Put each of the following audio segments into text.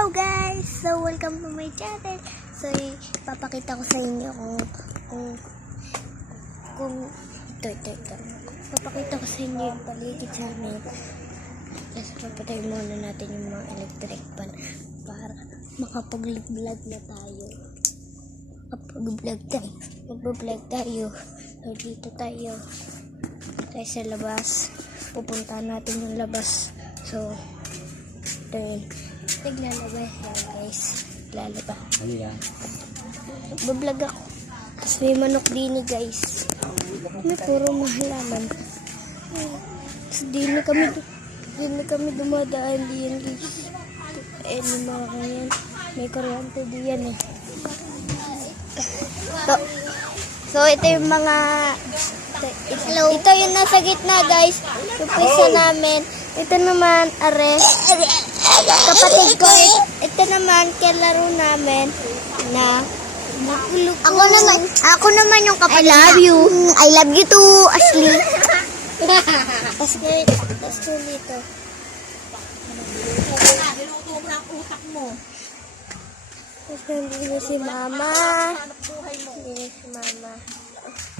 Hello guys! So welcome to my channel. So ipapakita ko sa inyo kung ito. Ipapakita ko sa inyo yung paligid sa amin. Kasi papatay muna natin yung mga electric pan para makapag-vlog na tayo. Mag-vlog tayo. So dito tayo sa labas. Pupuntahan natin yung labas. So ito yun. Naglalabas yan guys. Naglalaba. Ano yan? Nagbablog ako. Tapos may manok din guys. May puro mahalaman. Tapos di na kami dumadaan diyan guys. Yung mga kanyan. May kuryente diyan eh. So ito yung mga ito yung nasa gitna guys. Yung pisa namin. Ito naman kapatid ko. Ito naman kalaro namin na ako naman yung kapatid. I love you too, Ashley. Tapos dito. Niluto mo ng utak mo. Tapos nandito si Mama. Nandito si Mama.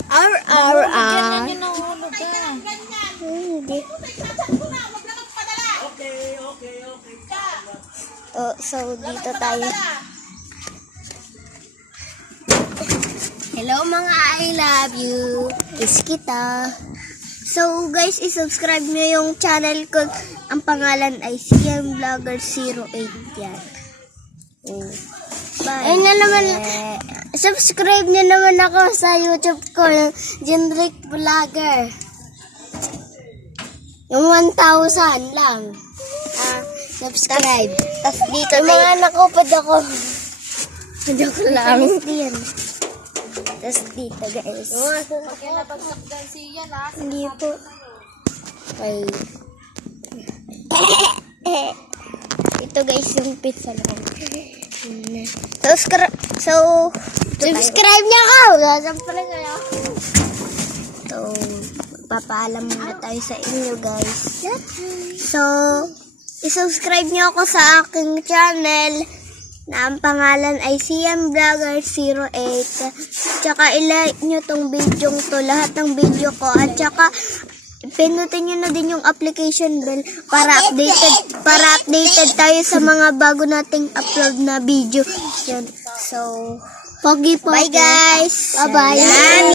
Ganyan yun nahulog ka. Hindi. So dito tayo. Hello mga I love you. Kiss kita. So guys, i-subscribe nyo yung channel ko. Ang pangalan ay CM Vlogger 08 yan. Bye. Ayun na naman. Subscribe nyo naman ako sa YouTube ko. Jendrick Vlogger. Yung 1,000 lang. Subscribe. Tapos dito yung mga nakupad ako. Joke lang. Tapos dito guys. Kaya napagsakdan siya na. Hindi po. Okay. Ito guys yung pizza lang. So subscribe niyo ako. Siyempre kayo. So papaalam muna tayo sa inyo guys. So i-subscribe niyo ako sa aking channel na ang pangalan ay CM Vlogger 08. Tsaka i-like nyo tong video to, lahat ng video ko. At tsaka pinutin nyo na din yung application bell para updated tayo sa mga bago nating upload na video. Yun. So, pogi po. Bye guys! Bye-bye!